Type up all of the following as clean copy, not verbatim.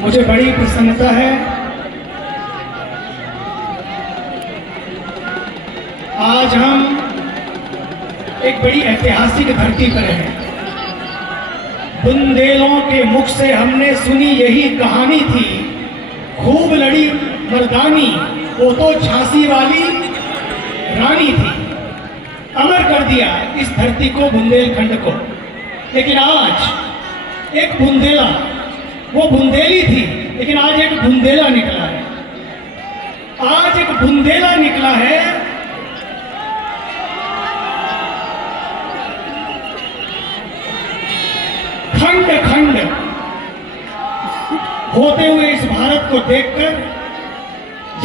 मुझे बड़ी प्रसन्नता है आज हम एक बड़ी ऐतिहासिक धरती पर हैं। बुंदेलों के मुख से हमने सुनी यही कहानी थी, खूब लड़ी मर्दानी, वो तो झांसी वाली रानी थी। अमर कर दिया इस धरती को, बुंदेलखंड को। लेकिन आज एक बुंदेला, वो बुंदेली थी, लेकिन आज एक बुंदेला निकला है। आज एक बुंदेला निकला है खंड खंड होते हुए इस भारत को देखकर,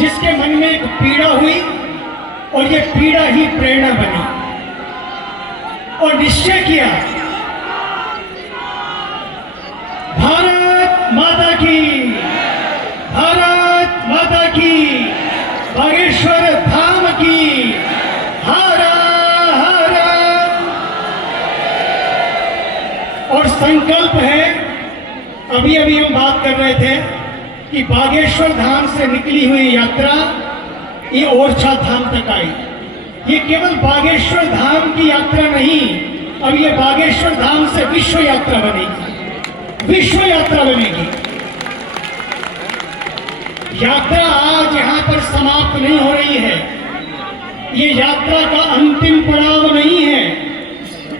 जिसके मन में एक पीड़ा हुई और ये पीड़ा ही प्रेरणा बनी और निश्चय किया, भारत माता की, भारत माता की, बागेश्वर धाम की, हर हर। और संकल्प है, अभी अभी हम बात कर रहे थे कि बागेश्वर धाम से निकली हुई यात्रा ये ओरछा धाम तक आई। ये केवल बागेश्वर धाम की यात्रा नहीं, अब ये बागेश्वर धाम से विश्व यात्रा बनेगी, विश्व यात्रा बनेगी। यात्रा आज यहाँ पर समाप्त नहीं हो रही है। ये यात्रा का अंतिम पड़ाव नहीं है,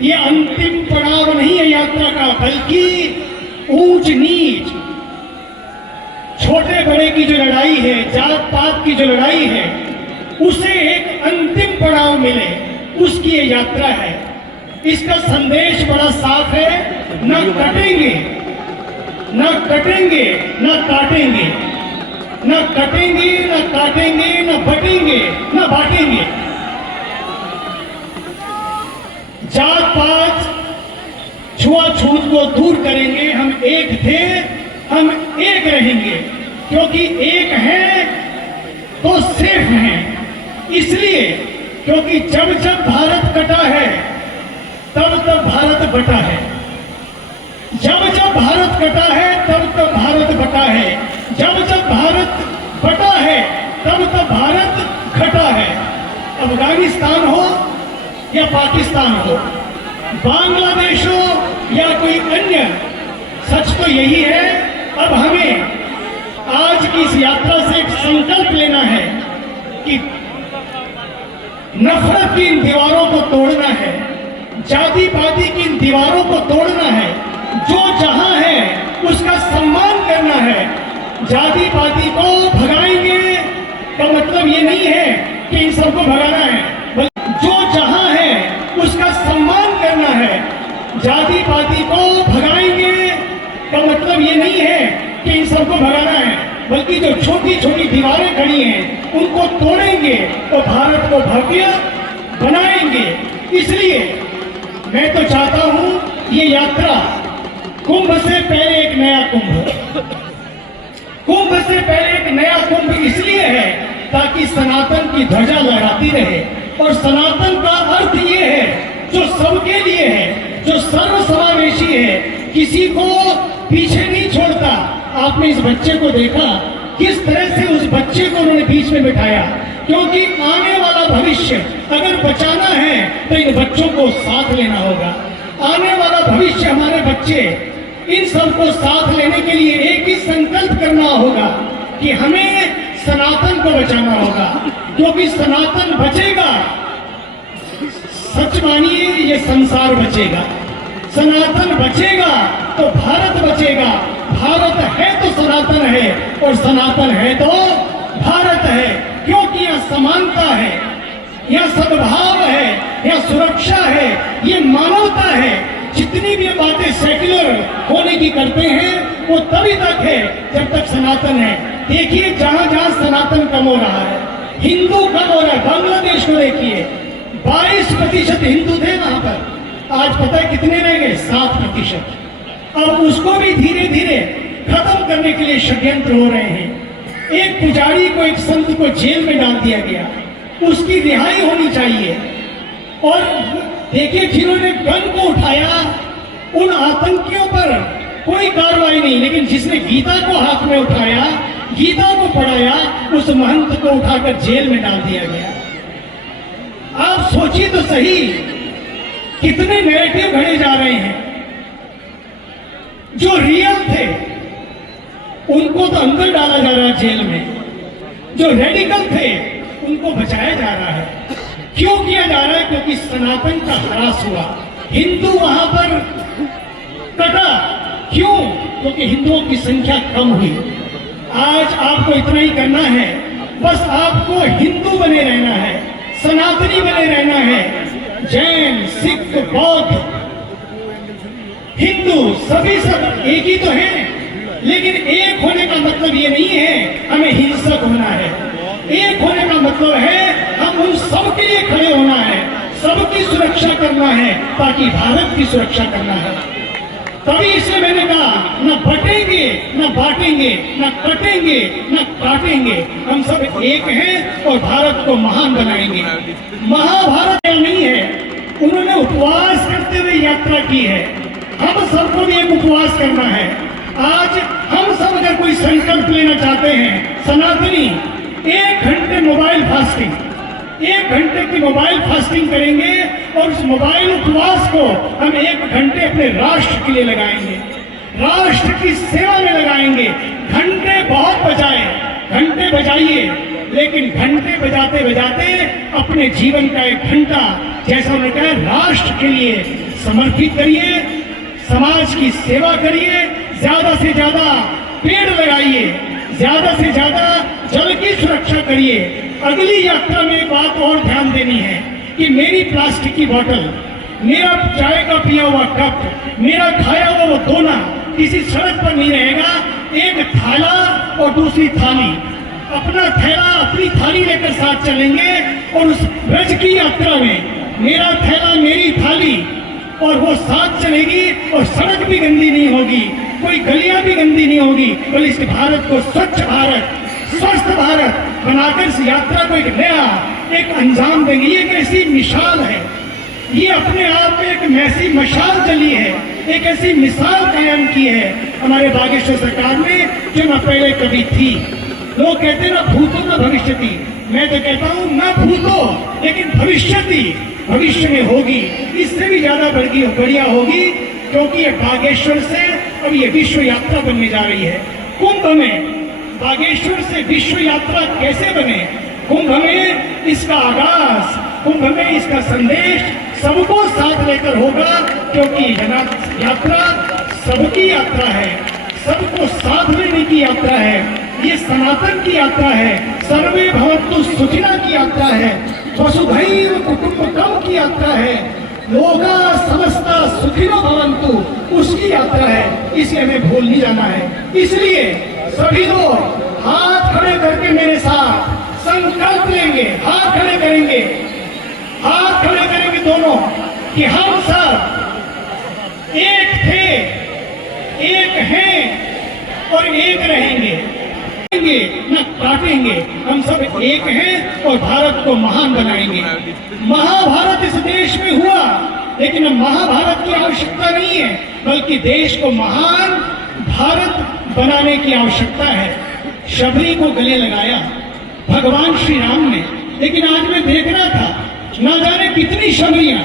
ये अंतिम पड़ाव नहीं है यात्रा का, बल्कि ऊंच नीच, छोटे बड़े की जो लड़ाई है, जात पात की जो लड़ाई है, उसे एक अंतिम पड़ाव मिले, उसकी ये यात्रा है। इसका संदेश बड़ा साफ है, न कटेंगे, न कटेंगे, न काटेंगे, न कटेंगे, न काटेंगे, न बटेंगे, न बांटेंगे। जात पात छुआछूत को दूर करेंगे। हम एक थे, हम एक रहेंगे, क्योंकि एक हैं तो सिर्फ हैं। इसलिए क्योंकि जब जब भारत कटा है तब तब भारत बटा है, जब जब भारत कटा है तब तब भारत बटा है, जब जब भारत बटा है तब तब भारत घटा है। अफगानिस्तान हो या पाकिस्तान हो, बांग्लादेश हो या कोई अन्य, सच तो यही है। अब हमें आज की इस यात्रा से एक संकल्प लेना है कि नफरत की इन दीवारों को तोड़ना है, जाति पाति की इन दीवारों को तोड़ना है, जो जहां है उसका सम्मान करना है। जाति पाति को भगाएंगे का मतलब ये नहीं है कि इन सबको भगाना है, बल्कि जो जहां है उसका सम्मान करना है। जाति पाति को भगाएंगे का मतलब ये नहीं है कि इन सबको भगाना है, बल्कि जो छोटी छोटी दीवारें खड़ी हैं उनको तोड़ेंगे तो भारत को भव्य बनाएंगे। इसलिए मैं तो चाहता हूं ये यात्रा कुंभ से पहले एक नया कुंभ, कुंभ से पहले एक नया कुंभ इसलिए है ताकि सनातन की ध्वजा लहराती रहे। और सनातन का अर्थ ये है जो सबके लिए है, जो सर्वसमावेशी है, किसी को पीछे नहीं छोड़ता। आपने इस बच्चे को देखा, किस तरह से उस बच्चे को उन्होंने बीच में बिठाया, क्योंकि आने वाला भविष्य अगर बचाना है तो इन बच्चों को साथ लेना होगा। आने वाला भविष्य हमारे बच्चे, इन सबको साथ लेने के लिए एक ही संकल्प करना होगा कि हमें सनातन को बचाना होगा, क्योंकि सनातन बचेगा, सच मानिए ये संसार बचेगा। सनातन बचेगा तो भारत बचेगा। भारत है तो सनातन है, और सनातन है तो भारत है, क्योंकि यह समानता है, यह सद्भाव है, यह सुरक्षा है, ये मानवता है। जितनी भी बातें सेक्युलर होने की करते हैं वो तभी तक है जब तक सनातन है। देखिए जहां जहां सनातन कम हो रहा है, हिंदू कम हो रहा है। बांग्लादेश को देखिए, 22% हिंदू थे वहां पर, आज पता है कितने रह गए? 7%। अब उसको भी धीरे धीरे खत्म करने के लिए षड्यंत्र हो रहे हैं। एक पुजारी को, एक संत को जेल में डाल दिया गया, उसकी रिहाई होनी चाहिए। और देखिए जिन्होंने गन को उठाया, उन आतंकियों पर कोई कार्रवाई नहीं। लेकिन जिसने गीता को हाथ में उठाया, गीता को पढ़ाया, उस महंत को उठाकर जेल में डाल दिया गया। आप सोचिए तो सही, कितने नैरेटिव घड़े जा रहे हैं। जो रियल थे उनको तो अंदर डाला जा रहा है जेल में, जो रेडिकल थे उनको बचाया जा रहा है। क्यों किया जा रहा है? क्योंकि सनातन का ह्रास हुआ, हिंदू वहां पर कटा। क्यों? क्योंकि हिंदुओं की संख्या कम हुई। आज आपको इतना ही करना है, बस आपको हिंदू बने रहना है, सनातनी बने रहना है। जैन, सिख, बौद्ध, हिंदू सभी सब एक ही तो हैं। लेकिन एक होने का मतलब ये नहीं है हमें हिंसक होना है। एक होने का मतलब है हम उन सब के लिए खड़े होना है, सबकी सुरक्षा करना है, ताकि भारत की सुरक्षा करना है। तभी इसलिए मैंने कहा, न बटेंगे, न बांटेंगे, न कटेंगे, न काटेंगे। हम सब एक हैं और भारत को महान बनाएंगे। महाभारत नहीं है, उन्होंने उपवास करते हुए यात्रा की है। हम सबको भी एक उपवास करना है। आज हम सब अगर कोई संकल्प लेना चाहते हैं, सनातनी 1 घंटे मोबाइल फास्टिंग, 1 घंटे की मोबाइल फास्टिंग करेंगे और उस मोबाइल उपवास को हम 1 घंटे अपने राष्ट्र के लिए लगाएंगे, राष्ट्र की सेवा में लगाएंगे। घंटे बहुत बजाए, घंटे बजाइए, लेकिन घंटे बजाते बजाते अपने जीवन का 1 घंटा, जैसा उन्होंने कहा, राष्ट्र के लिए समर्पित करिए, समाज की सेवा करिए, ज्यादा से ज्यादा पेड़ लगाइए, ज्यादा से ज्यादा जल की सुरक्षा करिए। अगली यात्रा में एक बात और ध्यान देनी है कि मेरी प्लास्टिक की बोतल, मेरा चाय का पिया हुआ कप, मेरा खाया हुआ वो दोना किसी सड़क पर नहीं रहेगा। एक थैला और दूसरी थाली, अपना थैला अपनी थाली लेकर साथ चलेंगे और उस ब्रज की यात्रा में मेरा थैला मेरी थाली और वो साथ चलेगी और सड़क भी गंदी नहीं होगी, कोई गलियां भी गंदी नहीं होगी, बल्कि इस भारत को स्वच्छ भारत, स्वस्थ भारत बनाकर इस यात्रा को एक नया एक अंजाम देंगे। ये एक ऐसी मिसाल है, ये अपने आप में एक ऐसी मशाल जली है, एक ऐसी मिसाल कायम की है हमारे बागेश्वर सरकार ने, जो न पहले कभी थी। लोग कहते हैं ना भूतो न भविष्यति, मैं तो कहता हूं न भूतो लेकिन भविष्यति, भविष्य में होगी, इससे भी ज्यादा बढ़िया होगी। क्योंकि ये बागेश्वर से अब ये विश्व यात्रा बनने जा रही है। कुंभ में बागेश्वर से विश्व यात्रा कैसे बने? कुंभ में इसका आगाज, कुंभ में इसका संदेश सबको साथ लेकर होगा, क्योंकि यात्रा सबकी यात्रा है, सबको साथ लेने की यात्रा है। ये सनातन की यात्रा है, सर्वे भवन्तु सुखिनः की यात्रा है, वसुधैव कुटुम्बकम की यात्रा है, लोका समस्ता सुखिनः भवन्तु उसकी यात्रा है। इसे हमें भूल नहीं जाना है। इसलिए सभी लोग हाथ खड़े करके मेरे साथ संकल्प लेंगे, हाथ खड़े करेंगे, हाथ खड़े करेंगे दोनों, कि हम सब एक थे, एक हैं और एक रहेंगे, न काटेंगे। हम सब एक हैं और भारत को महान बनाएंगे। महाभारत इस देश में हुआ, लेकिन अब महाभारत की आवश्यकता नहीं है, बल्कि देश को महान भारत बनाने की आवश्यकता है। शबरी को गले लगाया भगवान श्री राम ने, लेकिन आज मैं देख रहा था ना जाने कितनी शबरियां,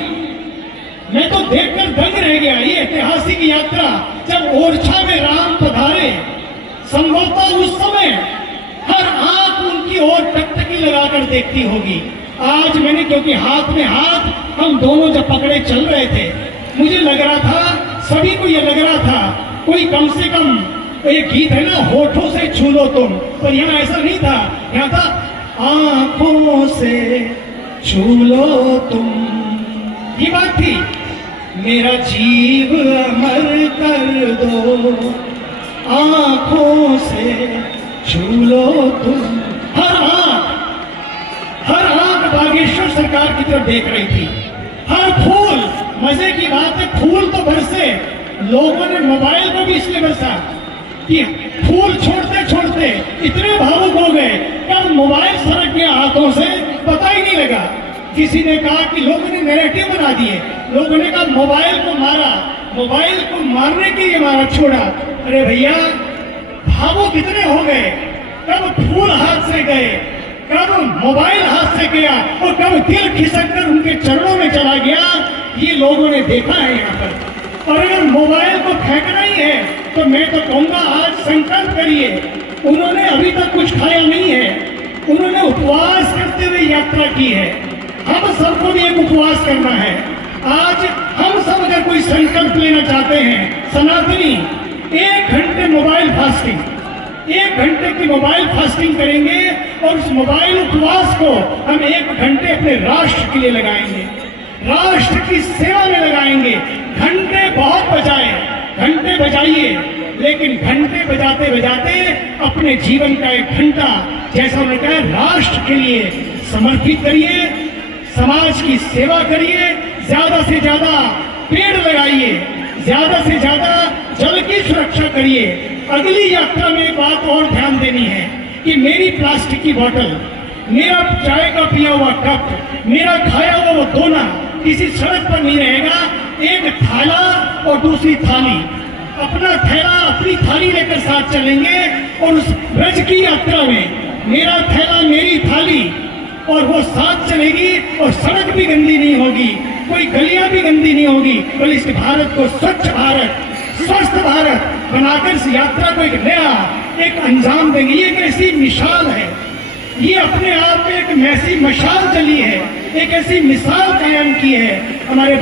मैं तो देखकर दंग रह गया। ये ऐतिहासिक यात्रा जब ओरछा में राम पधारे, संभवतः उस समय हर आंख उनकी ओर टकटकी लगाकर देखती होगी। आज मैंने, क्योंकि हाथ में हाथ हम दोनों जब पकड़े चल रहे थे, मुझे लग रहा था, सभी को ये लग रहा था, कोई कम से कम, तो ये गीत है ना, होठों से छू लो तुम, पर यहाँ ऐसा नहीं था। यहाँ था आंखों से छू लो तुम, ये बात थी। मेरा जीव अमर कर दो, आंखों से छू लो तुम। हर आंख बागेश्वर सरकार की तरफ देख रही थी। हर फूल, मजे की बात है, फूल तो बरसे, लोगों ने मोबाइल को भी इसलिए बरसा कि फूल छोड़ते छोड़ते इतने भावुक हो गए कि अब मोबाइल सरक गया हाथों से, पता ही नहीं लगा। किसी ने कहा कि लोगों ने नैरेटिव बना दिए, लोगों ने कहा मोबाइल को मारा, मोबाइल को मारने के लिए मारा छोड़ा। अरे भैया, भावुक कितने हो गए, कब फूल हाथ से गए, कब मोबाइल हाथ से गया और कब दिल खिसक कर उनके चरणों में चला गया, ये लोगों ने देखा है यहाँ पर। और अगर मोबाइल को फेंकना ही है तो मैं तो कहूँगा आज संकल्प करिए। उन्होंने अभी तक कुछ खाया नहीं है, उन्होंने उपवास करते हुए यात्रा की है। हम सबको भी एक उपवास करना है। आज हम सब अगर कोई संकल्प लेना चाहते हैं सनातनी, 1 घंटे मोबाइल फास्टिंग, 1 घंटे की मोबाइल फास्टिंग करेंगे और उस मोबाइल उपवास को हम 1 घंटे अपने राष्ट्र के लिए लगाएंगे, राष्ट्र की सेवा में लगाएंगे। घंटे बहुत बजाए, घंटे बजाइए, लेकिन घंटे बजाते बजाते अपने जीवन का 1 घंटा, जैसा उन्होंने कहा, राष्ट्र के लिए समर्पित करिए, समाज की सेवा करिए, ज्यादा से ज्यादा पेड़ लगाइए, ज्यादा से ज्यादा जल की सुरक्षा करिए। अगली यात्रा में एक बात और ध्यान देनी है कि मेरी प्लास्टिक की बोतल, मेरा चाय का पिया हुआ कप, मेरा खाया हुआ वो दोना किसी सड़क पर नहीं रहेगा। एक थैला और दूसरी थाली, अपना थैला अपनी थाली लेकर साथ चलेंगे और उस ब्रज की यात्रा में मेरा थैला मेरी थाली और वो साथ चलेगी और सड़क भी गंदी नहीं होगी, कोई गलियां भी गंदी नहीं होगी, बल्कि इस भारत को स्वच्छ भारत, स्वस्थ भारत बनाकर इस यात्रा को एक नया एक अंजाम देंगे। ये एक ऐसी मिसाल है, ये अपने आप में एक ऐसी मशाल चली है, एक ऐसी मिसाल कायम की है हमारे